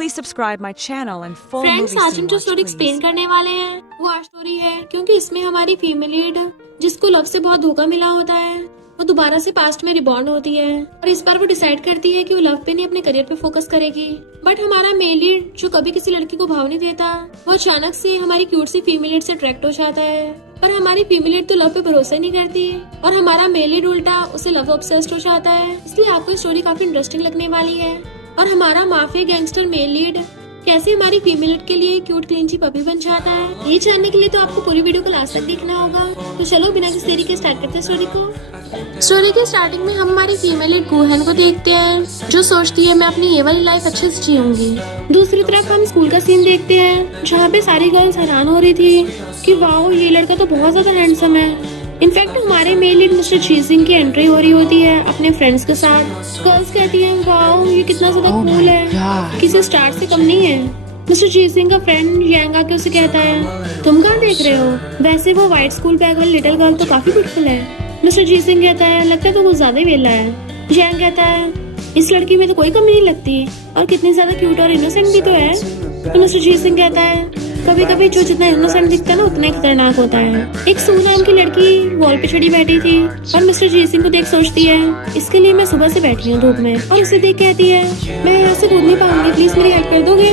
Please subscribe my channel and full friends, movie आज scene हम जो watch, स्टोरी please. एक्सप्लेन करने वाले हैं वो आज स्टोरी है क्योंकि इसमें हमारी फीमेल लीड जिसको लव से बहुत धोखा मिला होता है वो दोबारा से पास्ट में रिबॉर्न होती है और इस बार वो डिसाइड करती है कि वो लव पे नहीं अपने करियर पे फोकस करेगी। बट हमारा मेल लीड जो कभी किसी लड़की को भाव नहीं देता वो अचानक से हमारी क्यूट सी फीमेल लीड से अट्रैक्ट हो जाता है। पर हमारी फीमेल लीड तो लव पे भरोसा नहीं करती और हमारा मेल लीड उल्टा उसे लव ऑब्सेस्ड हो जाता है। इसलिए आपको स्टोरी काफी इंटरेस्टिंग लगने वाली है। और हमारा माफिया गैंगस्टर मेल लीड कैसे हमारी फीमेल के लिए क्यूट क्लीनची पपी बन जाता है, ये जानने के लिए तो आपको पूरी वीडियो को लास्ट तक देखना होगा। तो चलो बिना किसी देरी के स्टार्ट करते हैं स्टोरी को। स्टोरी के स्टार्टिंग में हम हमारी फीमेल लीड गुहन को देखते हैं जो सोचती है मैं अपनी ये वाली लाइफ अच्छे से जीऊंगी। दूसरी तरफ हम स्कूल का सीन देखते हैं जहाँ पे सारी गर्ल्स हैरान हो रही थी कि वाओ ये लड़का तो बहुत ज्यादा हैंडसम है। इनफैक्ट हमारे मेल लीड मिस्टर जी सिंह की एंट्री हो रही होती है अपने फ्रेंड्स के साथ। गर्ल्स कहती हैं वाओ ये कितना ज्यादा कूल है, किसी स्टार से कम नहीं है। मिस्टर जी सिंह का फ्रेंड यांग आके उसे कहता है तुम कहाँ देख रहे हो, वैसे वो व्हाइट स्कूल बैग वाली लिटिल गर्ल तो काफी ब्यूटीफुल है। मिस्टर जी सिंह कहता है लगता है तो कुछ ज्यादा ही वेला है। यांग कहता है इस लड़की में तो कोई कमी नहीं लगती और कितनी ज्यादा क्यूट और इनोसेंट भी तो है। तो मिस्टर जी सिंह कहता है कभी कभी जो जितना इनोसेंट दिखता है ना उतना ही खतरनाक होता है। एक सू नाम की लड़की वॉल पे चढ़ी बैठी थी और मिस्टर जी सिंह को देख सोचती है इसके लिए मैं सुबह से बैठी हूँ धूप में, और उसे देख कहती है मैं यहाँ से कूद नहीं पाऊंगी, प्लीज मेरी हेल्प कर दोगे।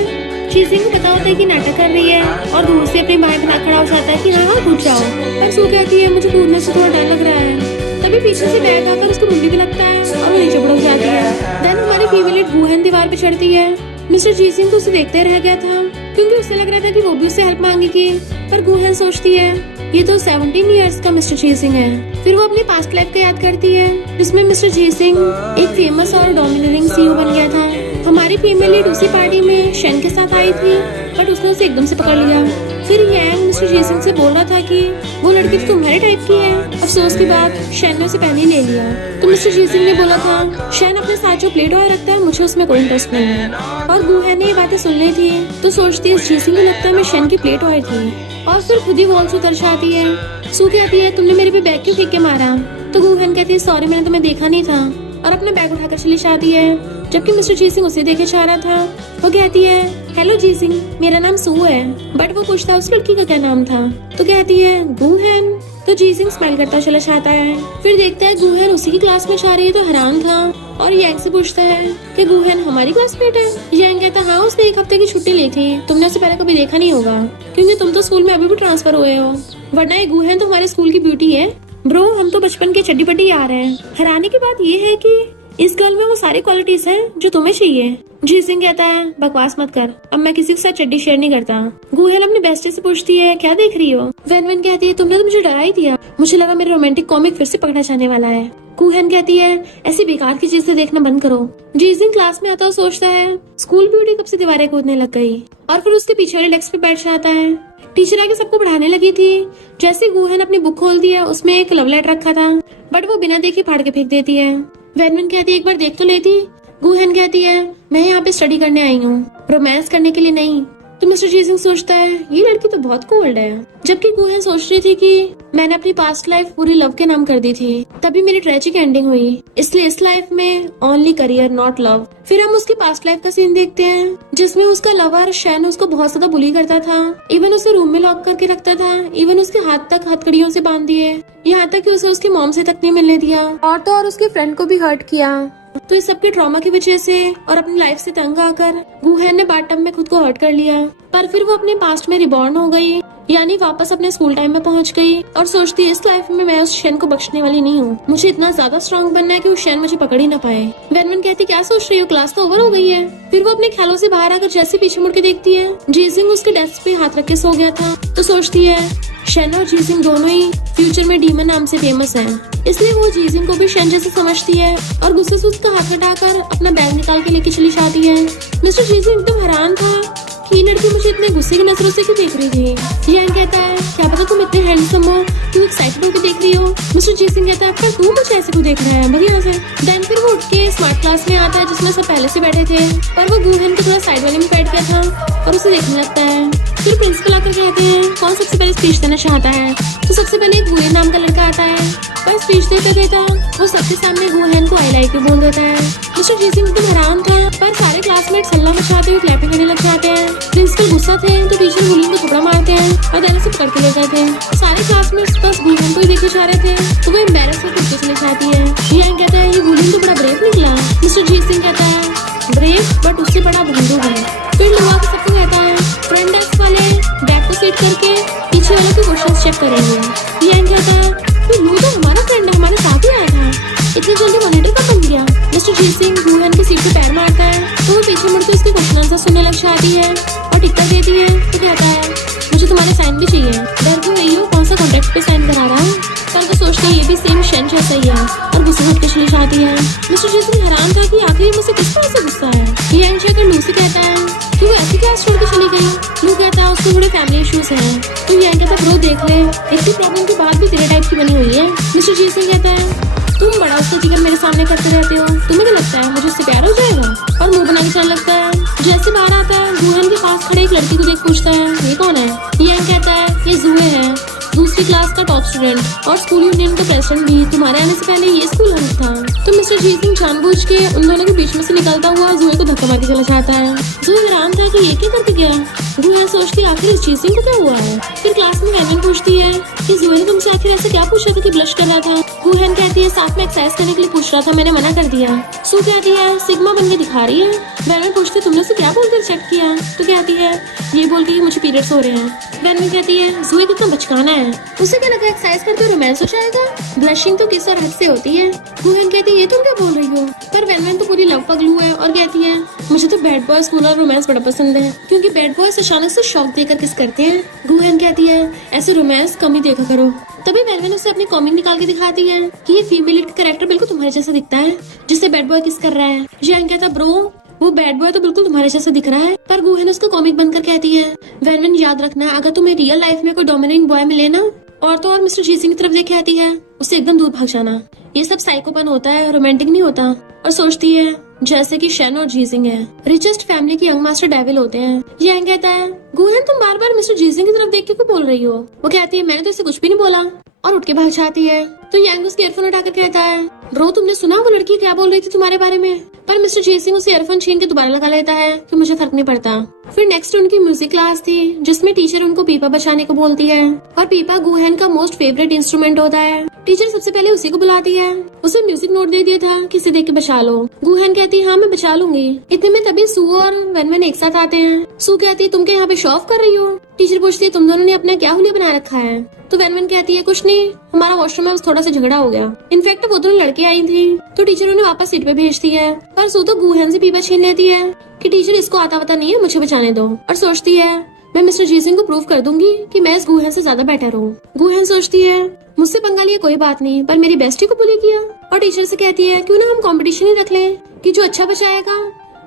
जी सिंह को पता होता है कि नाटक कर रही है और दूर से अपने भाई बना खड़ा हो जाता है कि हाँ कूद जाओ, पर सू कहती है मुझे कूदने से थोड़ा डर लग रहा है। तभी पीछे से बैग आकर उसको मुंडी भी लगता है और वो नीचे बुढ़क जाती है। देन हमारी फीमेल गुहन दीवार पे चढ़ती है। मिस्टर जी सिंह तो उसे देखते रह गया था क्योंकि उसे लग रहा था कि वो भी उससे हेल्प मांगेगी, पर गुहन सोचती है ये तो 17 इयर्स का मिस्टर जी सिंह है। फिर वो अपनी पास्ट लाइफ को याद करती है जिसमें मिस्टर जी सिंह एक फेमस और डोमिनेटिंग सीईओ बन गया था। हमारी फीमेल लीड उसी पार्टी में शेन के साथ आई थी बट उसने उसे एकदम से पकड़ लिया। फिर यांग मिस्टर जी सिंह से बोल रहा था कि वो लड़की तो तुम्हारे टाइप की है। अफसोस की बात शेन ने उसे पहले ही ले लिया। तो मिस्टर जी सिंह ने बोला था शेन अपने साथ जो प्ले टॉय रखता है मुझे उसमें कोई इंटरेस्ट नहीं है। और गुहन ने ये बातें सुन ली थी तो सोचती है जी सिंह को लगता है मैं शेन की प्ले टॉय थी, और फिर खुद ही वॉल से उतर जाती है। सू कहती है तुमने मेरे पे बैग क्यों फेंक के मारा। तो गुहन कहती है सॉरी मैंने तुम्हें देखा नहीं था, और अपना बैग उठाकर चली जाती है। जबकि मिस्टर जी सिंह उसे देखे जा रहा था। वो कहती है हेलो जी सिंह मेरा नाम सू है, बट वो पूछता है उस लड़की का क्या नाम था। तो कहती है गुहन। तो जी सिंह स्माइल करता चला जाता है। फिर देखता है गुहन उसी की क्लास में जा रही है तो हैरान था और यांग से पूछता है कि गुहन हमारी क्लासमेट है। यांग कहता हाँ उसने एक हफ्ते की छुट्टी ली थी, तुमने उसे पहले कभी देखा नहीं होगा क्योंकि तुम तो स्कूल में अभी भी ट्रांसफर हुए हो, वरना ये गुहन तो हमारे स्कूल की ब्यूटी है। ब्रो हम तो बचपन के चड्डी पट्टी आ रहे हैं। हैरानी की बात ये है कि इस गर्ल में वो सारी क्वालिटीज हैं जो तुम्हें चाहिए। जी सिंह कहता है बकवास मत कर, अब मैं किसी के साथ चड्डी शेयर नहीं करता। गुहन अपनी बेस्टी से पूछती है क्या देख रही हो। वेन कहती है तुमने तो मुझे डरा ही दिया, मुझे लगा मेरा रोमांटिक कॉमिक फिर से पकड़ा जाने वाला है। गुहन कहती है ऐसी बेकार की चीजें देखना बंद करो। जी सिंह क्लास में आता और सोचता है स्कूल ब्यूटी कब से दीवारें कूदने लग गई, और फिर उसके पीछे वाले डेस्क पे बैठ जाता है। टीचर आके सबको पढ़ाने लगी थी। जैसे गुहन अपनी बुक खोलती है उसमें एक लव लेटर रखा था बट वो बिना देखे फाड़ के फेंक देती है। वेनविन कहती है एक बार देख तो लेती। गुहन कहती है मैं यहाँ पे स्टडी करने आई हूँ, रोमांस करने के लिए नहीं। तो मिस्टर जी सिंह सोचता है ये लड़की तो बहुत कोल्ड है, जबकि गुहन सोच रही थी कि मैंने अपनी पास्ट लाइफ पूरी लव के नाम कर दी थी, तभी मेरी ट्रेजिक एंडिंग हुई, इसलिए इस लाइफ में ओनली करियर नॉट लव। फिर हम उसकी पास्ट लाइफ का सीन देखते हैं जिसमें उसका लवर शैन उसको बहुत ज्यादा बुली करता था, इवन उसे रूम में लॉक करके रखता था, इवन उसके हाथ तक हथकड़ियों से बांध दिए, यहाँ तक कि उसे उसकी मॉम से तक नहीं मिलने दिया, और तो और उसके फ्रेंड को भी हर्ट किया। तो इस सबके ट्रॉमा की वजह से और अपनी लाइफ से तंग आकर गुहन ने बाथटब में खुद को हर्ट कर लिया। पर फिर वो अपने पास्ट में रिबॉर्न हो गई, यानी वापस अपने स्कूल टाइम में पहुंच गई और सोचती है इस लाइफ में मैं उस शेन को बख्शने वाली नहीं हूँ, मुझे इतना ज्यादा स्ट्रॉन्ग बनना है कि वो शेन मुझे पकड़ ही ना पाए। वेनवन कहती क्या सोच रही हो, क्लास तो ओवर हो गई है। फिर वो अपने ख्यालों से बाहर आकर जैसे पीछे मुड़ के देखती है जी सिंह उसके डेस्क पे हाथ रख के सो गया था। तो सोचती है शेन और जी सिंह दोनों ही फ्यूचर में डीमन नाम से फेमस हैं, इसलिए वो जी सिंह को भी शेन जैसे समझती है और गुस्से से उसका हाथ हटाकर अपना बैग निकाल के लेके चली जाती है। मिस्टर जी सिंह एकदम हैरान था कि लड़की मुझे इतने गुस्से की नजरों से क्यों देख रही थी। यांग कहता है क्या पता तुम इतने हैंडसम हो, क्यों एक्साइटेड होकर देख रही हो। मिस्टर जी सिंह कहता है पर तू मुझे ऐसे क्यों देख रहा है, भाग यहाँ से। देन फिर वो उठ के स्मार्ट क्लास में आता है जिसमें सब पहले से बैठे थे, पर वो गुहन के थोड़ा साइड वाले में बैठ गया था और उसे देखने लगता है। फिर प्रिंसिपल आकर कहते हैं कौन सबसे पहले स्पीच देना चाहता है। तो सबसे पहले एक गुएन नाम का लड़का आता है, पर स्पीच देता देता वो सबके सामने गुहेन को आई लाइक यू बोल देता है। मिस्टर जीसिंग एकदम हैरान था, पर सारे क्लासमेट्स हल्ला मचाते हुए क्लैपिंग करने लग जाते हैं। प्रिंसिपल गुस्सा थे तो टीचर गुलिन को थप्पड़ मारते हैं और दैनिक से पकड़ के ले जाते हैं। सारे क्लासमेट्स बस गुलिन को ही देखने जा रहे थे तो वो एम्बैरस होकर उठ के चली जाती है। जियांग कहता है ये गुलिन तो बड़ा ब्रेव निकला। मिस्टर जीसिंग कहता है ब्रेव बट उससे बड़ा बंदूक है। फिर लोहा के सबको कहता है फ्रंट डेस्क वाले बैग को सेट करके पीछे वालों के क्वेश्चंस चेक करेंगे। जियांग कहता है तो लू तो हमारा फ्रेंड है, हमारे साथ ही आया था, इतनी जल्दी मॉनिटर कब बन गया। मिस्टर जीसिंग गुहेन की सीट पे पैर मारता है तो वो पीछे मुड़कर उसके क्वेश्चन आंसर सुनने लग जाती है और टिक कर देती है। तो कहता है मुझे तुम्हारे साइन भी चाहिए। डर को रही हो कौन सा कॉन्ट्रैक्ट पे साइन करा रहा है, पर वो सोचता है ये भी सेम शेन जैसा ही है और गुस्से में उठ के चली जाती है। मिस्टर जीसिंग हैरान था कि आखिर मुझसे किस तरह से गुस्सा है। ये एंड लू से कहता है कि वो ऐसी क्लास छोड़ के चली गई। लू कहता है उसको थोड़े फैमिली इश्यूज हैं। तो ये कहता है ब्रो देख ले, इतनी प्रॉब्लम के बाद भी तेरे टाइप की बनी हुई है। मिस्टर जीसिंग कहता है तुम बड़ा उसका जिक्र मेरे सामने करते रहते हो, तुम्हें क्या लगता है मुझे उससे प्यार हो जाएगा। और मुंह बना के चलने लगता है। जैसे बाहर आता है गुहेन के पास खड़े एक लड़की को देख पूछता है ये कौन है। ये कहता है ये जुए है, दूसरी क्लास का टॉप स्टूडेंट और स्कूल यूनियन का प्रेसिडेंट भी। तुम्हारे आने से पहले ये स्कूल हंस था। तो मिस्टर जीसिंग जानबूझ के उन दोनों के बीच में से निकलता हुआ जुए को धक्का मार के चला जाता है। जुए हैरान था कि ये क्या करके गया। गुहेन सोचती है आखिर इस जीसिंग को क्या हुआ है। फिर क्लास में वैनन पूछती है कि जुए ने तुमसे आखिर ऐसे क्या पूछा था कि ब्लश कर रहा था। गुहेन कहती है साथ में एक्सरसाइज करने के लिए पूछ रहा था, मैंने मना कर दिया। सू कहती है सिग्मा बन के दिखा रही है। वैनन पूछती है तुमने उसे क्या बोलकर चेक किया। तो कहती है ये बोल के मुझे पीरियड्स हो रहे हैं। वैनन कहती है जुए कितना बचकाना है, उसे क्या लगा एक्सरसाइज करते हुए रोमांस हो जाएगा। ब्लशिंग तो किस और हद से होती है। गुहेन कहती है ये तुम क्या बोल रही हो। पर वैनन तो पूरी लव पगलू है और कहती है मुझे तो बैड बॉयज स्कूल और रोमांस बड़ा पसंद है क्योंकि बैड बॉयज अचानक से शौक देकर किस करते हैं। गुहेन कहती है ऐसे रोमांस कम ही देखा करो। तभी वैनन उसे अपनी कॉमिक निकाल के दिखाती है कि ये फीमेल लीड का कैरेक्टर बिल्कुल तुम्हारे जैसा दिखता है जिससे बैड बॉय किस कर रहा है। जियांग कहता ब्रो वो बैड बॉय तो बिल्कुल तुम्हारे जैसा दिख रहा है। पर गुहेन उसको कॉमिक बनकर कहती है वैनन याद रखना अगर तुम्हें रियल लाइफ में कोई डोमिनेटिंग बॉय मिले ना और तो और मिस्टर जीसिंग की तरफ देख के आती है उससे एकदम दूर भाग जाना। ये सब साइकोपन होता है, रोमांटिक नहीं होता। और सोचती है जैसे कि शेन और जीसिंग है रिचेस्ट फैमिली के यंग मास्टर डेविल होते हैं। ये कहता है गुहेन तुम बार बार मिस्टर जीसिंग की तरफ देख के क्यों बोल रही हो। वो कहती है मैंने तो इसे कुछ भी नहीं बोला और उठ के भाग जाती है। तो यांग उसके ईयरफोन उठाकर कहता है ब्रो तुमने सुना वो लड़की क्या बोल रही थी तुम्हारे बारे में। पर मिस्टर जीसिंग उसे ईयरफोन छीन के दोबारा लगा लेता है कि मुझे फर्क नहीं पड़ता। फिर नेक्स्ट उनकी म्यूजिक क्लास थी जिसमें टीचर उनको पीपा बजाने को बोलती है और पीपा गुहेन का मोस्ट फेवरेट इंस्ट्रूमेंट होता है। टीचर सबसे पहले उसी को बुलाती है। उसे म्यूजिक नोट दे दिया था किसी देख के बचा लो। गुहेन कहती है हाँ मैं बचा लूंगी। इतने में तभी सू और वैनवन एक साथ आते हैं। सू कहती है तुम क्या यहाँ पे शो ऑफ कर रही हो। टीचर पूछती है तुम दोनों ने अपना क्या हुलिया बना रखा है। तो वैनवन कहती है कुछ नहीं, हमारा वॉशरूम में थोड़ा सा झगड़ा हो गया। इनफैक्ट वो दोनों लड़के आई थी तो टीचर उन्हें वापस सीट पे भेजती है। पर सू तो गुहेन से पीपा छीन लेती है कि टीचर इसको आता पता नहीं है, मुझे बचाने दो। और सोचती है मैं मिस्टर जीसिंग को प्रूव कर दूंगी कि मैं इस गुहेन से ज्यादा बेटर हूँ। गुहेन सोचती है मुझसे पंगा लिया कोई बात नहीं, पर मेरी बेस्टी को बुली किया। और टीचर से कहती है क्यों ना हम कंपटीशन ही रख लें कि जो अच्छा बचाएगा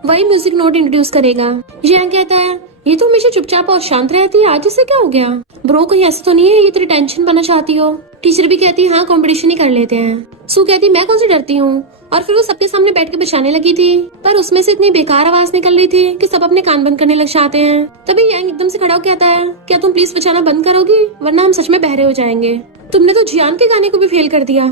वही म्यूजिक नोट इंट्रोड्यूस करेगा। जियांग कहता है ये तो हमेशा चुपचाप और शांत रहती है, आज इसे क्या हो गया। ब्रो कहीं ऐसा तो नहीं है ये तेरी टेंशन बनना चाहती हो। टीचर भी कहती है हाँ कंपटीशन ही कर लेते हैं। सू कहती मैं कौन सी डरती हूँ। और फिर वो सबके सामने बैठ के बचाने लगी थी पर उसमें से इतनी बेकार आवाज निकल रही थी कि सब अपने कान बंद करने लग जाते हैं। तभी यांग एकदम से खड़ा होकर कहता है क्या तुम प्लीज बचाना बंद करोगी वरना हम सच में बहरे हो जाएंगे। तुमने तो जियान के गाने को भी फेल कर दिया।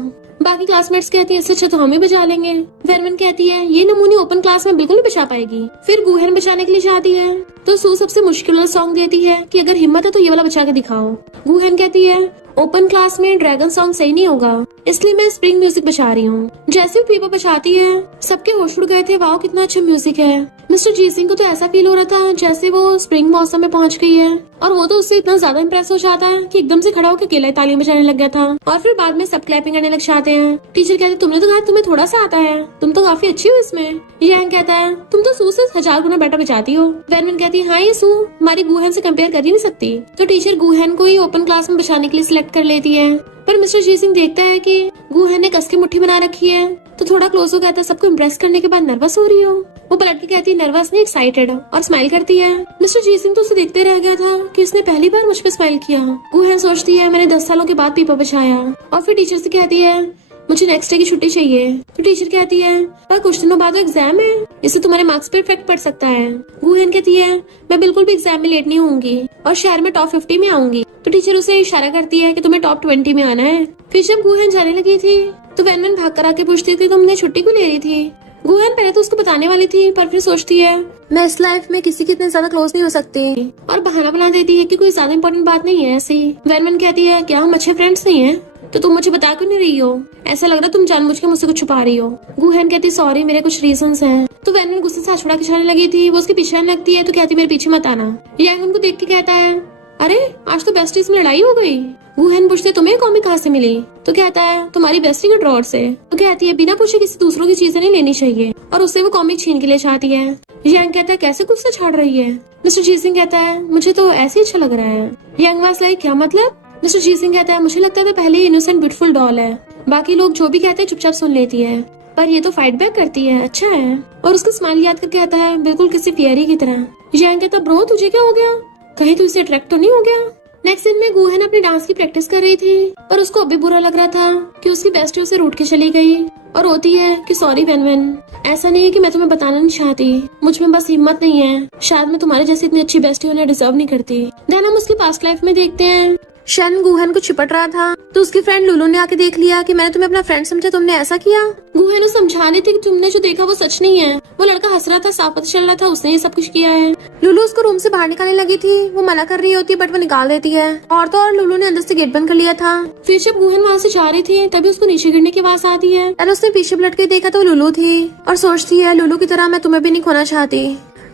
बाकी क्लासमेट्स कहती है इससे अच्छा तो हम ही बजा लेंगे। वैनवन कहती है ये नमूनी ओपन क्लास में बिल्कुल नहीं बचा पाएगी। फिर गुहेन बचाने के लिए जाती है तो सू सबसे मुश्किल वाला सॉन्ग देती है कि अगर हिम्मत है तो ये वाला बचा के दिखाओ। गुहेन कहती है ओपन क्लास में ड्रैगन सॉन्ग सही नहीं होगा इसलिए मैं स्प्रिंग म्यूजिक बचा रही हूँ। जैसे पीपा बचाती है सबके होश उड़ गए थे, वाओ कितना अच्छा म्यूजिक है। मिस्टर जीसिंग को तो ऐसा फील हो रहा था जैसे वो स्प्रिंग मौसम में पहुंच गई है और वो तो उससे इतना ज्यादा इम्प्रेस हो जाता है कि एकदम से खड़ा होकर अकेला तालियां बजाने लग गया था। और फिर बाद में सब क्लैपिंग करने लग जाते हैं। टीचर कहते तुमने तो कहा तुम्हें थोड़ा सा आता है, तुम तो काफी अच्छी हो इसमें। यांग कहता है तुम तो सू से 1000 गुना बेटर बचाती हो। वैनवन कहती है हाँ ये सू हमारी गुहेन से कंपेयर कर ही नहीं सकती। तो टीचर गुहेन को ही ओपन क्लास में बचाने के लिए सिलेक्ट कर लेती है। पर मिस्टर जीसिंग देखता है कि गुहेन ने कस के मुट्ठी बना रखी है तो थोड़ा क्लोज हो कहता है सबको इम्प्रेस करने के बाद नर्वस हो रही हो। वो पलट के कहती है नर्वस नहीं एक्साइटेड और स्माइल करती है। मिस्टर जीसिंग तो उसे देखते रह गया था कि उसने पहली बार मुझ पे स्माइल किया। गुहेन सोचती है मैंने 10 सालों के बाद पीपा बचाया। और फिर टीचर से कहती है मुझे नेक्स्ट डे की छुट्टी चाहिए। तो टीचर कहती है पर कुछ दिनों बाद एग्जाम है, इससे तुम्हारे मार्क्स पर इफेक्ट पड़ सकता है। गुहन कहती है मैं बिल्कुल भी एग्जाम में लेट नहीं होंगी और शहर में टॉप 50 में आऊंगी। तो टीचर उसे इशारा करती है कि तुम्हें टॉप 20 में आना है। फिर जब गुहन जाने लगी थी तो वैनवन भाग कर आके पूछती थी तुमने छुट्टी क्यों ले रही थी। गुहन पहले तो उसको बताने वाली थी पर फिर सोचती है मैं इस लाइफ में किसी के इतने ज्यादा क्लोज नहीं हो सकती और बहाना बना देती है कि कोई ज्यादा इंपॉर्टेंट बात नहीं है ऐसी। वैनवन कहती है क्या हम अच्छे फ्रेंड्स नहीं है, तो तुम मुझे बता क्यों नहीं रही हो, ऐसा लग रहा तुम जानबूझ के मुझसे कुछ छुपा रही हो। गुहन कहती सॉरी मेरे कुछ रीजंस हैं। तो वैनवन गुस्से से हाथ छुड़ा के चलने लगी थी, वो उसके पीछे आने लगती है तो कहती मेरे पीछे मत आना। यांग उनको देख के कहता है अरे आज तो बेस्टीज में लड़ाई हो गई। गुहन पूछते तुम्हें कॉमिक कहाँ से मिली, तो कहता है तुम्हारी बेस्टी के ड्रॉर से। तो कहती है बिना पूछे किसी दूसरों की चीजें नहीं लेनी चाहिए और उससे वो कॉमिक छीन के लिए चाहती है। यांग कहता है कैसे गुस्सा छाड़ रही है। मिस्टर जी सिंह कहता है मुझे तो ऐसे ही अच्छा लग रहा है। यांग वाज लाइक क्या मतलब। मिस्टर जी सिंह कहता है मुझे लगता था पहले इनोसेंट ब्यूटीफुल डॉल है, बाकी लोग जो भी कहते हैं चुपचाप सुन लेती है, पर ये तो फाइट बैक करती है, अच्छा है। और उसका स्माइल याद करके कहता है बिल्कुल किसी प्यारी की तरह। यांग कहता ब्रो तुझे क्या हो गया, कहीं तू इससे अट्रैक्ट तो नहीं हो गया। नेक्स्ट सीन में गुहन अपनी डांस की प्रैक्टिस कर रही थी पर उसको अभी बुरा लग रहा था कि उसकी बेस्टी उसे रूठ के चली गई और रोती है कि सॉरी वैनवन, ऐसा नहीं है कि मैं तुम्हें बताना नहीं चाहती, मुझ में बस हिम्मत नहीं है, शायद मैं तुम्हारे जैसी इतनी अच्छी बेस्टी होना डिजर्व नहीं करती। देन हम उसकी पास्ट लाइफ में देखते हैं शन गुहन को चिपट रहा था तो उसकी फ्रेंड लुलू ने आके देख लिया कि मैंने तुम्हें अपना फ्रेंड समझा, तुमने ऐसा किया। गुहन उसे समझा रही थी कि तुमने जो देखा वो सच नहीं है, वो लड़का हंस रहा था, साफ पता चल रहा था उसने ये सब कुछ किया है। लुलू उसको रूम से बाहर निकालने लगी थी, वो मना कर रही होती है बट वो निकाल देती है और तो और लुलू ने अंदर से गेट बंद कर लिया था। फिर जब गुहन वहाँ से जा रही थी तभी उसको नीचे गिरने की आवाज आती है और उसने पीछे पलट के देखा तो लुलू थी और सोचती है लुलू की तरह मैं तुम्हें भी नहीं खोना चाहती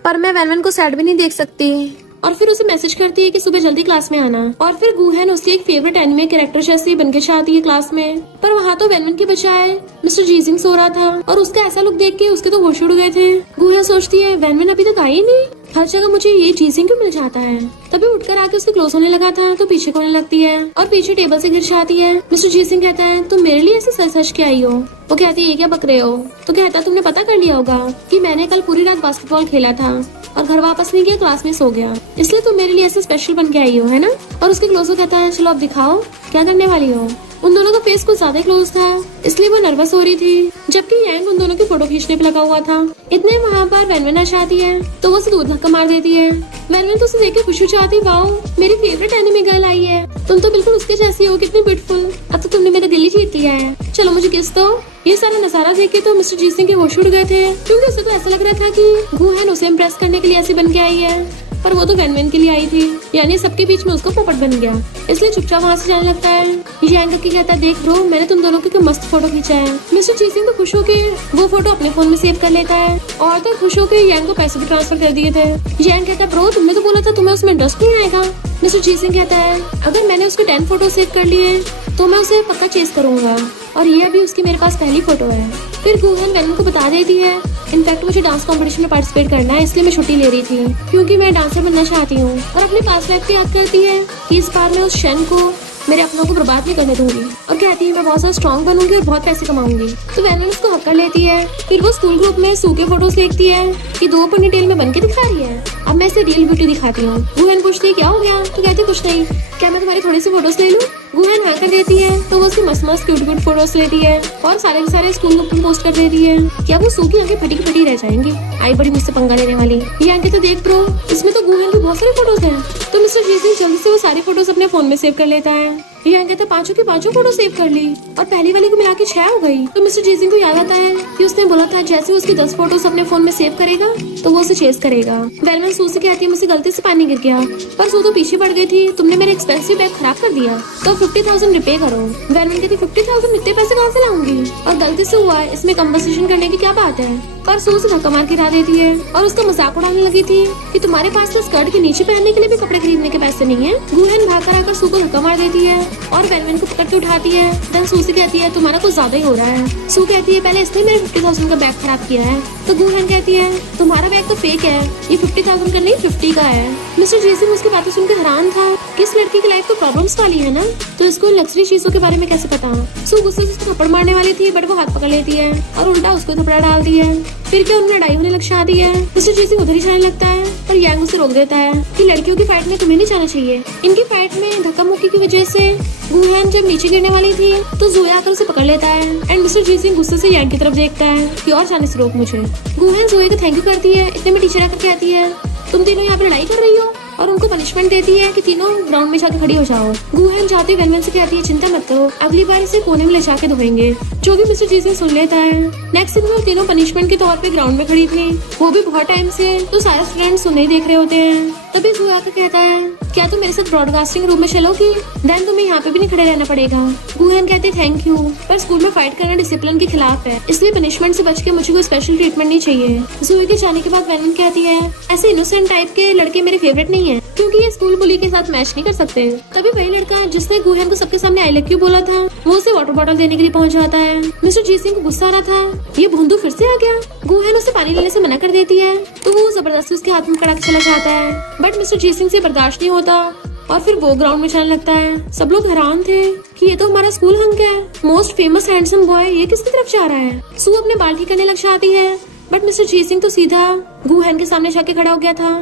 पर मैं वैनवन को सैड भी नहीं देख सकती। और फिर उसे मैसेज करती है कि सुबह जल्दी क्लास में आना। और फिर गुहन उसकी एक फेवरेट एनिमे कैरेक्टर जैसी बनके चाहती है क्लास में, पर वहाँ तो वैनवन के बजाय मिस्टर जीजिंग सो रहा था और उसका ऐसा लुक देख के उसके तो होश उड़ गए थे। गुहन सोचती है वैनवन अभी तक आई नहीं, हर जगह मुझे ये जीजिंग क्यों मिल जाता है। तभी उठकर आके उसके क्लोज होने लगा था तो पीछे होने लगती है और पीछे टेबल से गिर जाती है। मिस्टर जीजिंग कहता है तुम मेरे लिए ऐसे सच सच के आई हो। वो कहती है ये क्या बक रहे हो। तो कहता तुमने पता कर लिया होगा कि मैंने कल पूरी रात बास्केटबॉल खेला था और घर वापस नहीं गया, क्लास में सो गया, इसलिए तुम मेरे लिए ऐसे स्पेशल बन के आई हो, है ना। और उसके क्लोज हो कहता है चलो अब दिखाओ क्या करने वाली हो। उन दोनों का फेस कुछ ज्यादा क्लोज था इसलिए वो नर्वस हो रही थी, जबकि यांग उन दोनों की फोटो खींचने पे लगा हुआ था। इतने वहाँ पर वैनवन आ जाती है तो वो उसे दूर धक्का मार देती है। वैनवन तो उसे देख के खुश हो जाती, वाओ मेरी फेवरेट एनिमे गर्ल आई है, तुम तो बिल्कुल उसके जैसी हो, कितनी ब्यूटीफुल, अब तो तुमने मेरा दिल ही जीत लिया है, चलो मुझे किस दो। ये सारा नजारा देख के तो मिस्टर जी सिंह के होश उड़ गए थे क्योंकि उसे तो ऐसा लग रहा था कि गुहन उसे इम्प्रेस करने के लिए ऐसी बन के आई है, पर वो तो वैनवन के लिए आई थी, यानी सबके बीच में उसका पोपट बन गया, इसलिए चुपचाप वहाँ से जाने लगता है। यांग की कहता है देख ब्रो मैंने तुम दोनों के मस्त फोटो खींचा है। मिस्टर जी सिंह तो खुश होके वो फोटो अपने फोन में सेव कर लेता है और तो खुश होके यांग को पैसे भी ट्रांसफर कर दिए थे। यांग कहता है ब्रो तुमने तो बोला था तुम्हें उसमें इंटरेस्ट नहीं आएगा। मिस्टर जी सिंह कहता है अगर मैंने उसके 10 फोटो सेव कर लिए तो मैं उसे पक्का चेस करूंगा और ये अभी उसकी मेरे पास पहली फोटो है। फिर गुहन वैनवन को बता देती है इनफैक्ट मुझे डांस कंपटीशन में पार्टिसिपेट करना है इसलिए मैं छुट्टी ले रही थी क्योंकि मैं डांसर बनना चाहती हूँ। और अपनी पास्ट लाइफ को याद करती है कि इस बार मैं उस शन को मेरे अपनों को बर्बाद नहीं करने दूंगी और कहती है मैं बहुत ज्यादा स्ट्रॉन्ग बनूंगी और बहुत पैसे कमाऊंगी। तो वैनवन उसको हक कर लेती है। फिर वो स्कूल ग्रुप में सू के फोटोज देखती है कि 2 पोनीटेल में बन के दिखा रही है, अब मैं इसे रियल ब्यूटी दिखाती हूँ। गुहन पूछती है क्या हो गया, तो कहती कुछ नहीं, क्या मैं तुम्हारी थोड़ी सी फोटोज ले लूँ। गुहन हाँ कर देती है तो वो उसकी मस्त मस्त क्यूट फोटोज लेती है और सारे के सारे स्कूल ग्रुप में पोस्ट कर देती है। क्या वो सू की आंखें फटी की फटी रह जाएंगी, आई बड़ी मुझसे पंगा लेने वाली। ये आंखें तो देख ब्रो इसमें तो गुहन की बहुत सारी फोटोज हैं। तो मिस्टर जी सिंह जल्दी से वो सारी फोटोज अपने फोन में सेव कर लेता है। यांग कहता 5 की 5 फोटो सेव कर ली और पहली वाली को मिला के 6 हो गई। तो मिस्टर जी सिंह को याद आता है कि उसने बोला था जैसे वो उसकी 10 फोटोज अपने फोन में सेव करेगा तो वो उसे चेस करेगा। वैनवन सू से कहती है मुझसे गलती से पानी गिर गया पर सू तो पीछे पड़ गई थी, तुमने मेरा एक्सपेंसिव बैग खराब कर दिया तो 50,000 रिपे करो। वैनवन कहती 50,000 इतने पैसे कहाँ से लाऊंगी और गलती से हुआ है, इसमें कंपनसेशन करने की क्या बात है। पर सू से धक्का मार गिरा देती है और उसका मजाक उड़ाने लगी थी कि तुम्हारे पास तो स्कर्ट के नीचे पहनने के लिए भी कपड़े खरीदने के पैसे नहीं है। गुहन भाग कर आकर सू को धक्का मार देती है और वैनवन को पकड़ के उठाती है। देन सू से कहती है तुम्हारा कुछ ज्यादा ही हो रहा है। सू कहती है पहले इसने मेरे 50,000 का बैग खराब किया है। तो गुहन कहती है तुम्हारा बैग तो फेक है, ये 50,000 का नहीं 50 का है। मिस्टर जी सिंह उसकी बातें सुनकर हैरान था कि इस लड़की की लाइफ तो प्रॉब्लम्स वाली है ना, तो इसको लग्जरी चीजों के बारे में कैसे पता। सू गुस्से से उसको थप्पड़ मारने वाली थी बट वो हाथ पकड़ लेती है और उल्टा उसको थप्पड़ा डाल दी है। फिर क्या उनमें लड़ाई होने लग जाती है। मिस्टर जी सिंह उधर ही जाने लगता है पर यांग उसे रोक देता है कि लड़कियों की फाइट में तुम्हें नहीं जाना चाहिए। इनकी फाइट में धक्का मुक्की की वजह से गुहन जब नीचे गिरने वाली थी तो जोया आकर उसे पकड़ लेता है एंड मिस्टर जी सिंह गुस्से से यांग की तरफ देखता है कि और जाने से रोक मुझे। गुहन जोया को थैंक यू करती है। इतने में टीचर आकर कहती है तुम तीनों यहाँ पे लड़ाई कर रही हो और उनको पनिशमेंट देती है कि तीनों ग्राउंड में जाके खड़ी हो जाओ। गुहन जाते ही वेनवेन से कहती है चिंता मत करो, अगली बार इसे कोने में ले जाके धोएंगे, जो कि मिस्टर जी सिंह सुन लेता है। नेक्स्ट दिन वो तीनों पनिशमेंट के तौर पे ग्राउंड में खड़ी थी, वो भी बहुत टाइम से, तो सारे स्टूडेंट्स उन्हें देख रहे होते हैं। तभी जोया आकर कहता है क्या तुम मेरे साथ ब्रॉडकास्टिंग रूम में चलोगी? देन तुम्हें यहाँ पे भी नहीं खड़े रहना पड़ेगा। गुहन कहते थैंक यू, पर स्कूल में फाइट करना डिसिप्लिन के खिलाफ है, इसलिए पनिशमेंट से बच के मुझे कोई स्पेशल ट्रीटमेंट नहीं चाहिए। जोया के जाने के बाद वेनवेन कहती है ऐसे इनोसेंट टाइप के लड़के मेरे फेवरेट नहीं है, क्योंकि ये स्कूल बुली के साथ मैच नहीं कर सकते। तभी वही लड़का जिसने गुहन को सबके सामने आई लव यू बोला था, वो उसे वाटर बॉटल देने के लिए पहुंच जाता है। मिस्टर जी सिंह को गुस्सा आ रहा था, ये भोंदू फिर से आ गया। गुहन उसे पानी लेने से मना कर देती है तो वो जबरदस्ती उसके हाथ में कड़ा के चला जाता है, बट मिस्टर जी सिंह से बर्दाश्त नहीं होता और फिर वो ग्राउंड में चलने लगता है। सब लोग हैरान थे कि ये तो हमारा स्कूल हंक है, मोस्ट फेमस हैंडसम बॉय, ये किसकी तरफ जा रहा है। सू अपने बाल ठीक करने लग जाती है, बट मिस्टर जी सिंह तो सीधा गुहन के सामने जाके खड़ा हो गया था।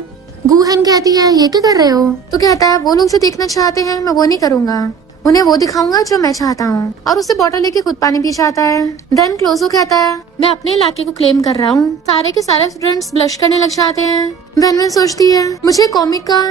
गुहन कहती है ये क्या कर रहे हो? तो कहता है वो लोग जो देखना चाहते हैं मैं वो नहीं करूंगा, उन्हें वो दिखाऊंगा जो मैं चाहता हूँ, और उससे बॉटल लेके खुद पानी पी जाता है। देन क्लोजो कहता है मैं अपने इलाके को क्लेम कर रहा हूँ। सारे के सारे स्टूडेंट्स ब्लश करने लग जाते हैं। वेनवेन सोचती है मुझे कॉमिक का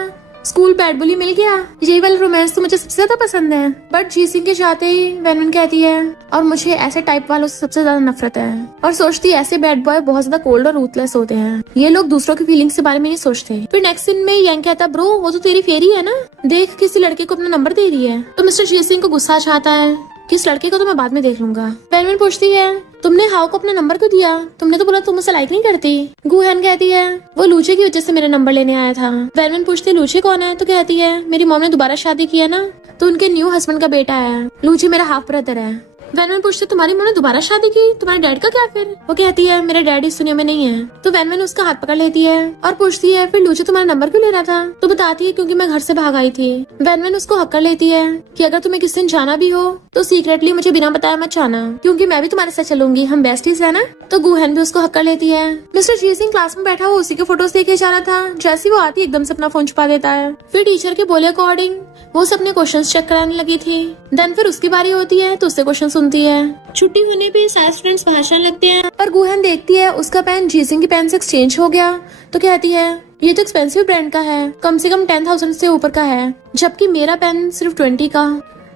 स्कूल बैड बुली मिल गया, यही वाला रोमांस तो मुझे सबसे ज्यादा पसंद है। बट जी सिंह के जाते ही वेनवेन कहती है और मुझे ऐसे टाइप वालों से सबसे ज्यादा नफरत है, और सोचती है ऐसे बैड बॉय बहुत ज्यादा कोल्ड और रूथलेस होते हैं, ये लोग दूसरों की फीलिंग्स के बारे में नहीं सोचते। फिर नेक्स्ट सीन में यांग कहता ब्रो वो तो तेरी फेरी है ना, देख किसी लड़के को अपना नंबर दे रही है। तो मिस्टर जी सिंह को गुस्सा आता है कि इस लड़के को तो मैं बाद में देख लूंगा। वेनवेन पूछती है तुमने हाउ को अपना नंबर क्यों दिया? तुमने तो बोला तुम उसे लाइक नहीं करती। गुहन कहती है वो लूचे की वजह से मेरा नंबर लेने आया था। वेनवेन पूछती है लूचे कौन है? तो कहती है मेरी मॉम ने दोबारा शादी की है ना, तो उनके न्यू हस्बैंड का बेटा है। लूचे मेरा हाफ ब्रदर है। वेनवेन पूछती है तुम्हारी मॉम ने दोबारा शादी की, तुम्हारे डैड का क्या? फिर वो कहती है मेरा डैड इस दुनिया में नहीं है। तो वेनवेन उसका हाथ पकड़ लेती है और पूछती है फिर लूचे तुम्हारा नंबर क्यों ले रहा था? तो बताती है क्योंकि मैं घर से भाग आई थी। वेनवेन उसको हक कर लेती है कि अगर तुम्हें किसी दिन जाना भी हो तो सीक्रेटली मुझे बिना बताया मत जाना, क्योंकि मैं भी तुम्हारे साथ चलूंगी, हम बेस्टीज है ना। तो गुहन भी उसको हक कर लेती है। मिस्टर जी सिंह क्लास में बैठा हुआ उसी के फोटोज देखे जा रहा था, जैसे वो आती एकदम से अपना फोन छुपा देता है। फिर टीचर के बोले अकॉर्डिंग वो सब अपने क्वेश्चन चेक कराने लगी थी। देन फिर उसकी बारी होती है तो उससे क्वेश्चन सुनती है। छुट्टी होने पे सारे स्टूडेंट्स भाषण लगते हैं, पर गुहन देखती है उसका पेन जी सिंह की पेन से एक्सचेंज हो गया। तो कहती है ये तो एक्सपेंसिव ब्रांड का है, कम से कम 10,000 से ऊपर का है, जबकि मेरा पेन सिर्फ 20 का।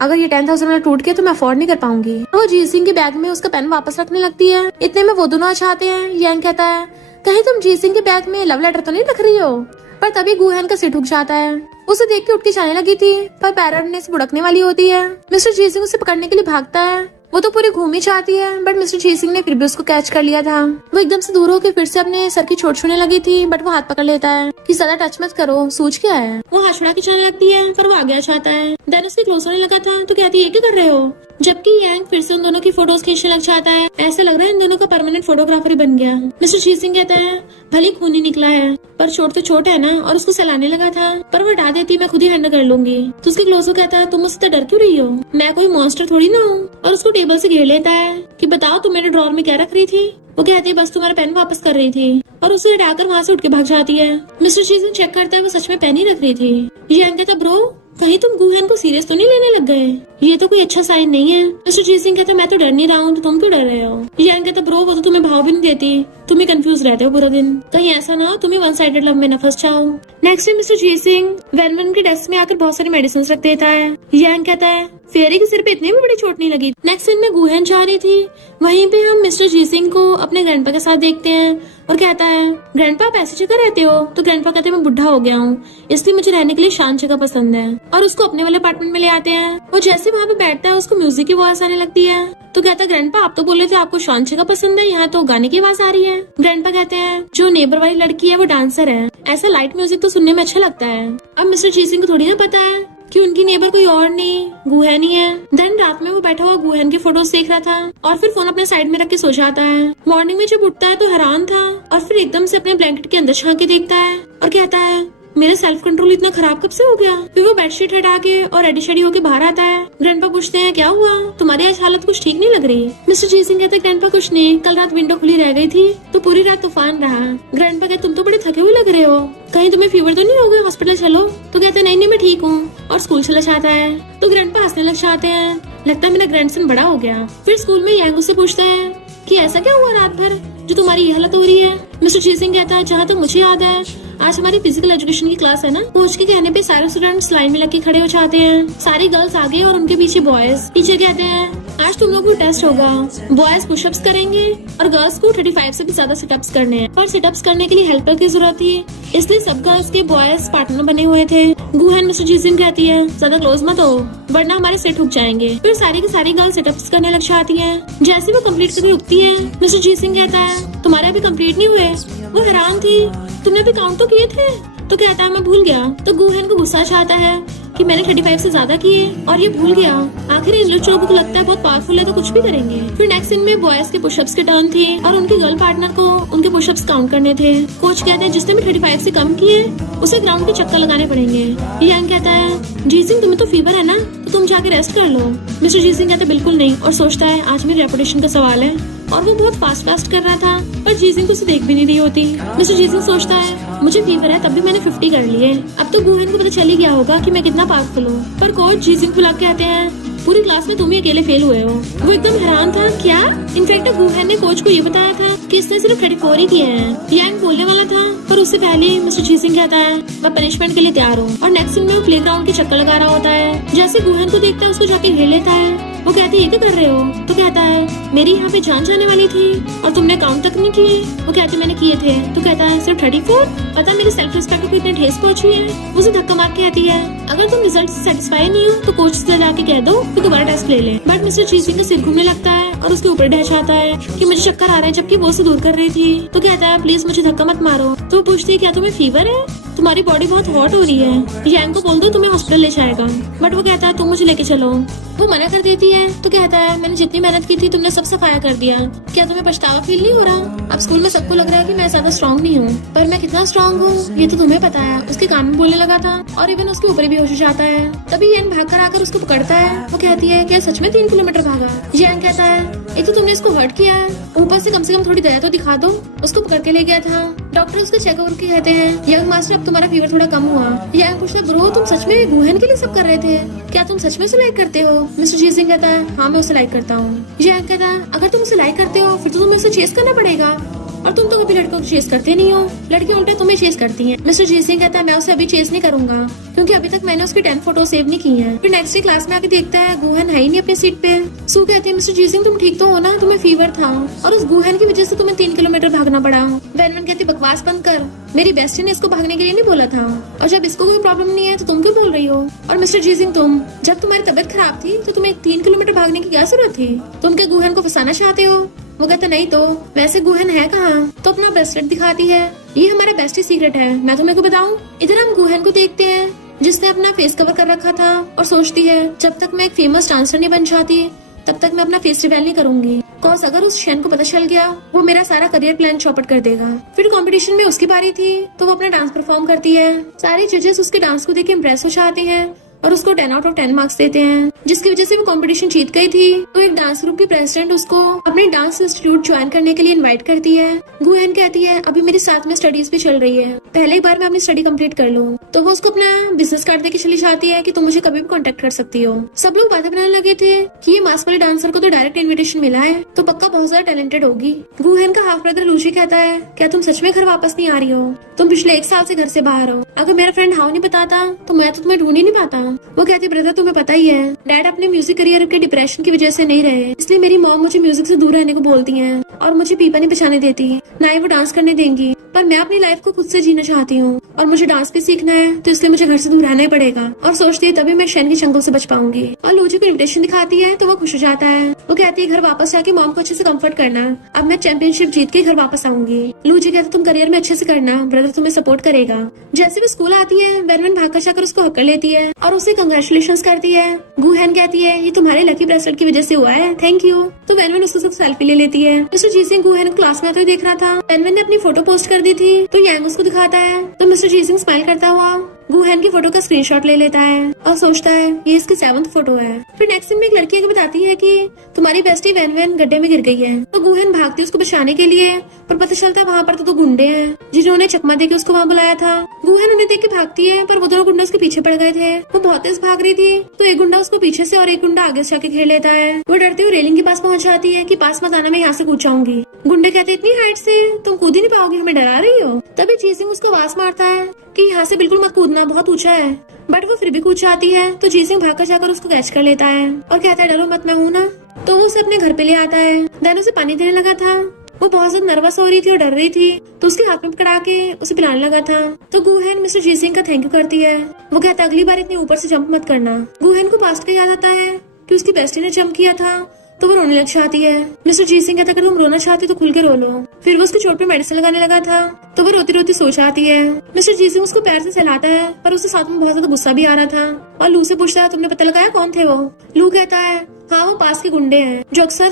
अगर ये 10,000 में टूट गया तो मैं अफोर्ड नहीं कर पाऊंगी। वो जी सिंह के बैग में उसका पेन वापस रखने लगती है। इतने में वो दोनों आ जाते हैं। यांग कहता है कहीं तुम जी सिंह के बैग में लव लेटर तो नहीं रख रही हो? पर तभी गुहन का सिर उठ जाता है। उसे देख के उठ के जाने लगी थी, पर पैर अड़ने से बुड़कने वाली होती है। मिस्टर जी सिंह उसे पकड़ने के लिए भागता है। वो तो पूरी घूम ही जाती है, बट मिस्टर जी सिंह ने फिर भी उसको कैच कर लिया था। वो एकदम से दूर होकर फिर से अपने सर की चोट छूने लगी थी, बट वो हाथ पकड़ लेता है कि ज्यादा टच मत करो, सूझ क्या है। वो हाथ छुड़ा के जाने लगती है, पर वो आगे आ जाता है। देन उसके क्लोज होने लगा था तो कहती है क्या कर रहे हो? जबकि यांग फिर से उन दोनों की फोटोज खींचने लग जाता है। ऐसा लग रहा है इन दोनों का परमानेंट फोटोग्राफर ही बन गया। मिस्टर जी सिंह कहता है भले खून ही निकला है, पर चोट तो चोट है ना, और उसको सहलाने लगा था, पर वो हटा देती मैं खुद ही हैंडल कर लूंगी। तो उसके क्लोज कहता है तुम मुझसे डर क्यों रही हो? मैं कोई मॉन्स्टर थोड़ी ना हूँ। और उसको टेबल से घेर लेता है कि बताओ तुम मेरे ड्रॉर में क्या रख रही थी? वो कहती है बस तुम्हारा पेन वापस कर रही थी, और उसे हटाकर वहाँ से उठ के भाग जाती है। मिस्टर जी सिंह चेक करता है वो सच में पेन ही रख रही थी। यांग कहता ब्रो कहीं तुम गुहन को सीरियस तो नहीं लेने लग गए? ये तो कोई अच्छा साइन नहीं है। मिस्टर जी सिंह कहता मैं तो डर नहीं रहा हूँ, तो तुम क्यों डर रहे हो? यांग कहता ब्रो वो तो तुम्हें भाव भी नहीं देती, तुम ही कंफ्यूज रहते हो पूरा दिन, कहीं ऐसा ना हो तुम ही वन साइडेड लव में न फंस जाओ। नेक्स्ट डे मिस्टर जी सिंह वेनवेन के डेस्क में आकर बहुत सारी मेडिसिन रख देता है। यांग कहता है फेरी के सिर पे इतनी भी बड़ी चोट नहीं लगी। नेक्स्ट दिन में गुहन जा रही थी, वहीं पे हम मिस्टर जी सिंह को अपने ग्रैंडपा के साथ देखते हैं, और कहता है ग्रैंडपा आप ऐसी जगह रहते हो? तो ग्रैंडपा कहते हैं मैं बुढ़ा हो गया हूँ, इसलिए मुझे रहने के लिए शांत जगह पसंद है, और उसको अपने वाले अपार्टमेंट में ले आते हैं। वो जैसे वहाँ पे बैठता है उसको म्यूजिक की आवाज आने लगती है। तो कहता है ग्रैंडपा आप तो बोले थे आपको शांत जगह पसंद है, यहाँ तो गाने की आवाज आ रही है। ग्रैंडपा कहते हैं जो नेबर वाली लड़की है वो डांसर है, ऐसा लाइट म्यूजिक तो सुनने में अच्छा लगता है। अब मिस्टर जी सिंह को थोड़ी ना पता है कि उनकी नेबर कोई और नहीं गुहन ही है। देन रात में वो बैठा हुआ गुहन की फोटोज देख रहा था, और फिर फोन अपने साइड में रख के सो जाता है। मॉर्निंग में जब उठता है तो हैरान था, और फिर एकदम से अपने ब्लैंकेट के अंदर झांक के देखता है और कहता है मेरा सेल्फ कंट्रोल इतना खराब कब से हो गया? फिर वो बेडशीट हटा के और रेडी शेडी होके बाहर आता है। ग्रैंडपा पूछते हैं क्या हुआ, तुम्हारी आज हालत कुछ ठीक नहीं लग रही। मिस्टर जी सिंह कहते हैं ग्रैंडपा कुछ नहीं, कल रात विंडो खुली रह गई थी तो पूरी रात तूफान रहा। ग्रैंडपा कहते तुम तो बड़े थके हुए लग रहे हो, कहीं तुम्हें फीवर तो नहीं हो गया, हॉस्पिटल चलो। तो कहते नहीं नहीं मैं ठीक हूँ, और स्कूल चला जाता है। तो ग्रैंडपा हंसने लग जाते हैं, लगता है मेरा ग्रैंडसन बड़ा हो गया। फिर स्कूल में यांग उससे पूछता है कि ऐसा क्या हुआ रात भर जो तुम्हारी ये हालत हो रही है। मिस्टर जी सिंह कहता है जहाँ तक मुझे याद है आज हमारी फिजिकल एजुकेशन की क्लास है ना, कोच के कहने पे सारे स्टूडेंट्स लाइन में लग के खड़े हो जाते हैं, सारी गर्ल्स आगे और उनके पीछे बॉयज। टीचर कहते हैं आज तुम लोगों को टेस्ट होगा, बॉयज पुशअप्स करेंगे और गर्ल्स को 35 से भी ज्यादा सिटअप्स करने हैं। और सिटअप्स करने के लिए हेल्पर की जरूरत थी, इसलिए सब गर्ल्स के बॉयज पार्टनर बने हुए थे। गुहन मिस्टर जी सिंह कहती है ज्यादा क्लोज मत हो वरना हमारे सेट रुक जाएंगे। फिर सारी की सारी गर्ल्स सिटअप्स करने लग जाती है। जैसे वो कंप्लीट करके रुकती है, मिस्टर जी सिंह कहता है तुम्हारे अभी कंप्लीट नहीं हुए। वो हैरान थी, तुमने अभी काउंट तो किए थे। तो कहता है मैं भूल गया। तो गुहन को गुस्सा आता है कि मैंने 35 से ज्यादा किए और ये भूल गया। आखिर इन लोगों को लगता है बहुत पावरफुल है तो कुछ भी करेंगे। फिर नेक्स्ट सीन में बॉयज के पुशअप्स के टर्न थी और उनके गर्ल पार्टनर को उनके पुशअप्स काउंट करने थे। कोच कहते हैं जिसने भी 35 से कम किए उसे ग्राउंड के चक्कर लगाने पड़ेंगे। यांग कहता है जी सिंह तुम्हें तो फीवर है ना, तो तुम जाके रेस्ट कर लो। मिस्टर जी सिंह कहते हैं बिल्कुल नहीं, और सोचता है आज मेरी रेपुटेशन का सवाल है। और वो बहुत फास्ट कर रहा था पर जी सिंह को उसे देख भी नहीं रही होती। मिस्टर जी सिंह सोचता है मुझे फीवर है तब भी मैंने 50 कर लिए, अब तो गुहन को पता चल ही गया होगा कि मैं कितना पावरफुल हूँ। पर कोच जी सिंह बुला के कहते हैं पूरी क्लास में तुम ही अकेले फेल हुए हो। वो एकदम हैरान था, क्या? इनफैक्ट गुहन ने कोच को ये बताया था कि इसने सिर्फ 34 ही किए हैं। यांग बोलने वाला था पर उससे पहले मिस्टर जी सिंह कहता है मैं पनिशमेंट के लिए तैयार हूँ। और नेक्स्ट सीन में वो प्लेग्राउंड के चक्कर लगा रहा होता है। जैसे गुहन को देखता है उसको जाके घेर लेता है। वो कहती है ये क्या कर रहे हो? तो कहता है मेरी यहाँ पे जान जाने वाली थी और तुमने काउंट तक नहीं किए। वो कहते मैंने किए थे। तो कहता है सिर्फ 34? पता मेरी सेल्फ रिस्पेक्ट को इतने ठेस पहुंची है। उसे धक्का मार के कहती है अगर तुम रिजल्ट से सेटिस्फाई नहीं हो तो कोच से जाके कह दो कि दोबारा टेस्ट ले ले। बट मिस्टर जी सिंह का सिर घूमने लगता है और उसके ऊपर ढह जाता है कि मुझे चक्कर आ रहे हैं, जबकि वो उसे दूर कर रही थी। तो कहता है प्लीज मुझे धक्का मत मारो। तो वो पूछती है क्या तुम्हें फीवर है? तुम्हारी बॉडी बहुत हॉट हो रही है, यांग को बोल दो तुम्हें हॉस्पिटल ले जाएगा। बट वो कहता है तुम मुझे लेके चलो। वो मना कर देती है। तो कहता है मैंने जितनी मेहनत की थी तुमने सब सफाया कर दिया, क्या तुम्हें पछतावा फील नहीं हो रहा? अब स्कूल में सबको लग रहा है कि मैं ज्यादा स्ट्रॉन्ग नहीं हूँ, पर मैं कितना स्ट्रॉन्ग हूँ ये तो तुम्हें पता है। उसके कान में बोलने लगा था और इवन उसके ऊपर भी होश जाता है। तभी यांग भाग कर आकर उसको पकड़ता है। वो कहती है क्या सच में 3 किलोमीटर भागा? यांग कहता है एक तो तुमने इसको हर्ट किया है, ऊपर से कम थोड़ी दया तो दिखा दो। उसको पकड़ के ले गया था। डॉक्टर उसको चेक ओवर के कहते हैं यंग मास्टर अब तुम्हारा फीवर थोड़ा कम हुआ। यांग पूछता है ब्रो तुम सच में गुहन के लिए सब कर रहे थे, क्या तुम सच में उसे लाइक करते हो? मिस्टर जी सिंह कहता है हाँ मैं उसे लाइक करता हूँ। यांग कहता है अगर तुम उसे लाइक करते हो फिर तो तुम्हें उसे चेस करना पड़ेगा, और तुम तो कभी लड़कों को चेस करते नहीं हो, लड़के उल्टे तुम्हें चेस करती हैं। मिस्टर जी सिंह कहता है मैं उसे अभी चेस नहीं करूंगा क्योंकि अभी तक मैंने उसकी 10 फोटो सेव नहीं की है। फिर नेक्स्ट डे क्लास में आके देखता है गुहन है ही नहीं अपनी सीट पे। सू कहती है मिस्टर जी सिंह तुम ठीक तो हो ना, तुम्हें फीवर था और उस गुहन की वजह से तुम्हें 3 किलोमीटर भागना पड़ा। वेनवन कहती बकवास बंद कर, मेरी बेस्टी ने इसको भागने के लिए नहीं बोला था, और जब इसको कोई प्रॉब्लम नहीं है तो तुम क्यों बोल रही हो? और मिस्टर जी सिंह तुम जब तुम्हारी तबियत खराब थी तो तुम्हें 3 किलोमीटर भागने की क्या जरूरत थी? तुम क्या गुहन को फंसाना चाहते हो? वो कहता नहीं तो वैसे गुहन है कहाँ? तो अपना ब्रेसलेट दिखाती है, ये हमारा बेस्ट सीक्रेट है, मैं तुम्हें को बताऊं। इधर हम गुहन को देखते हैं जिसने अपना फेस कवर कर रखा था और सोचती है जब तक मैं एक फेमस डांसर नहीं बन जाती तब तक मैं अपना फेस रिवील नहीं करूंगी, कॉज अगर उस शन को पता चल गया वो मेरा सारा करियर प्लान चौपट कर देगा। फिर कंपटीशन में उसकी बारी थी तो वो अपना डांस परफॉर्म करती है। सारे जजेस उसके डांस को देख के इम्प्रेस हो जाते हैं और उसको 10 आउट ऑफ 10 मार्क्स देते हैं, जिसकी वजह से वो कंपटीशन जीत गई थी। तो एक डांस ग्रुप की प्रेसिडेंट उसको अपने डांस इंस्टीट्यूट ज्वाइन करने के लिए इनवाइट करती है। गुहन कहती है अभी मेरे साथ में स्टडीज भी चल रही है, पहले एक बार मैं अपनी स्टडी कंप्लीट कर लूं। तो वो उसको अपना बिजनेस कार्ड देके चली जाती है कि तुम मुझे कभी भी कांटेक्ट कर सकती हो। सब लोग बातें बनाने लगे थे कि ये मास्क वाले डांसर को तो डायरेक्ट इन्विटेशन मिला है तो पक्का बहुत ज्यादा टैलेंटेड होगी। गुहन का हाफ ब्रदर लूची कहता है क्या तुम सच में घर वापस नहीं आ रही हो? तुम पिछले 1 साल से घर से बाहर हो, अगर मेरा फ्रेंड हाउ नहीं बताता तो मैं तो तुम्हें ढूंढ ही नहीं पाता। वो कहती ब्रदर तुम्हें पता ही है डैड अपने म्यूजिक करियर के डिप्रेशन की वजह से नहीं रहे, इसलिए मेरी मॉम मुझे म्यूजिक से दूर रहने को बोलती हैं और मुझे पीपा नहीं बचाने देती, ना ही वो डांस करने देंगी। पर मैं अपनी लाइफ को खुद से जीना चाहती हूँ और मुझे डांस भी सीखना है तो इसलिए मुझे घर से दूर रहना ही पड़ेगा। और सोचती है तभी मैं शन की चंगुल से बच पाऊंगी। और लूची को इन्विटेशन दिखाती है तो वो खुश हो जाता है। वो कहती है घर वापस जाके मॉम को अच्छे से कंफर्ट करना, अब मैं चैंपियनशिप जीत के घर वापस आऊंगी। लूची कहती तुम करियर में अच्छे से करना, ब्रदर तुम्हें सपोर्ट करेगा। जैसे वो स्कूल आती है वेनवन भाग कर जाकर उसको हक कर लेती है और उसे कंग्रेचुलेशन करती है। गुहन कहती है ये तुम्हारे लकी ब्रेसलेट की वजह से हुआ है, थैंक यू। तो वेनवन उसके साथ सेल्फी ले लेती है। मिस्टर जी सिंह गुहन क्लास में आते हुए देख रहा था। वेनवन ने अपनी फोटो पोस्ट कर दी थी। तो यांग उसको दिखाता है तो मिस्टर जीसिंग स्माइल करता हुआ गुहेन की फोटो का स्क्रीनशॉट ले लेता है और सोचता है ये इसकी 7th फोटो है। फिर नेक्स्ट सीन में एक लड़की आके बताती है कि तुम्हारी बेस्टी वैन वैन गड्ढे में गिर गई है। तो गुहेन भागती है उसको बचाने के लिए, पर पता चलता है वहाँ पर तो 2 गुंडे हैं जिन्होंने चकमा देके उसको वहाँ बुलाया था। गुहेन उन्हें देख के भागती है पर वो दोनों गुंडे उसके पीछे पड़ गए थे। वो बहुत तेज भाग रही थी तो एक गुंडा उसको पीछे से और एक गुंडा आगे से आके घेर लेता है। वो डरते हुए रेलिंग के पास पहुंच जाती है कि पास मत आना, मैं यहाँ से कूद जाऊंगी। गुंडे कहते इतनी हाइट से तुम कूद ही नहीं पाओगी, हमें डरा रही हो। तभी जीसिंग उसको आवाज मारता है कि यहाँ से बिल्कुल मत कूदना, बहुत ऊंचा है। बट वो फिर भी कूद जाती है तो जीसिंग भागकर जाकर उसको कैच कर लेता है और कहता है डरो मत, मैं हूँ ना। तो वो उसे अपने घर पे ले आता है। देन उसे पानी देने लगा था। वो बहुत ज्यादा नर्वस हो रही थी और डर रही थी तो उसके हाथ में पकड़ा के उसे पिलाने लगा था। तो गुहेन मिस्टर जीसिंग का थैंक यू करती है। वो कहता है अगली बार इतनी ऊपर से जंप मत करना। गुहेन को पास्ट का याद आता है कि उसकी बेस्टी ने जंप किया था तो वो रोने लग जाती है। मिस्टर जीसिंग कहता है अगर तुम रोना चाहती तो खुल के रो लो। फिर वो उसकी चोट पे मेडिसिन लगाने लगा था तो वो रोती रोती सो जाती है। मिस्टर जीसिंग उसको पैर से सहलाता है पर उसके साथ में बहुत ज्यादा गुस्सा भी आ रहा था और लू से पूछता है तुमने पता लगाया कौन थे वो। लू कहता है हाँ वो पास के गुंडे हैं जो अक्सर